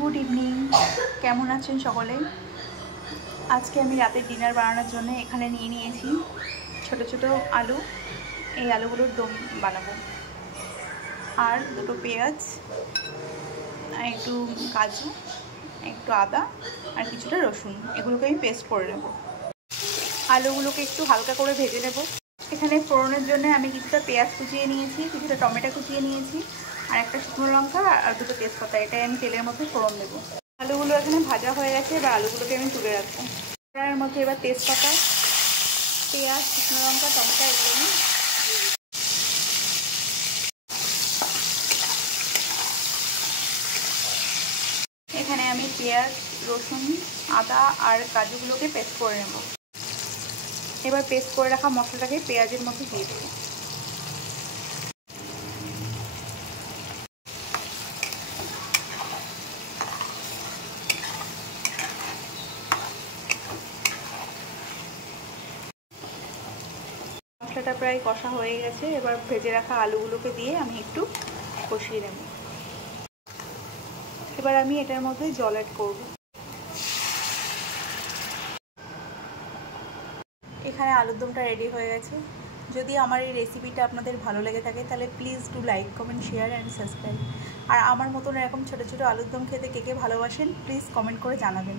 Good evening, কেমন আছেন সকলে? আজকে আমি রাতের ডিনার বানানোর জন্য এখানে নিয়ে নিয়েছি ছোট ছোট আলু। এই আলুগুলোর দম বানাবো। আর দুটো পেঁয়াজ, আর একটু কাজু, একটু আদা আর কিছুটা রসুন, এগুলোকে আমি পেস্ট করে নেব। আলুগুলোকে একটু হালকা করে ভেজে নেব। এখানে ফোড়নের জন্য আমি কিছুটা পেঁয়াজ কুচিয়ে নিয়েছি, কিছুটা টমেটো কুচিয়ে নিয়েছি, আর একটা শুকনো লঙ্কা আর দুটো তেজপাতা। এটাই আমি তেলের মধ্যে ফোড়ন দেবো। আলুগুলো এখানে ভাজা হয়ে গেছে, এবার আলুগুলোকে আমি তুলে রাখবো। ফোড়নের মধ্যে এবার তেজপাতা, পেঁয়াজ, শুকনো লঙ্কা, টমেটো এগুলো নিই। এখানে আমি পেঁয়াজ, রসুন, আদা আর কাজুগুলোকে পেস্ট করে নেব। এবার পেস্ট করে রাখা মশলাটাকে পেঁয়াজের মধ্যে দিয়ে দেবো। মশলাটা প্রায় কষা হয়ে গেছে, এবার ভেজে রাখা আলুগুলোকে দিয়ে আমি একটু কষিয়ে নেব। এবার আমি এটার মধ্যে জল অ্যাড করব। এখানে আলুর দমটা রেডি হয়ে গেছে। যদি আমার এই রেসিপিটা আপনাদের ভালো লেগে থাকে তাহলে please do like, comment, share and subscribe. আর আমার মতন এরকম ছোটো ছোটো আলুর দম খেতে কে কে ভালোবাসেন প্লিজ কমেন্ট করে জানাবেন।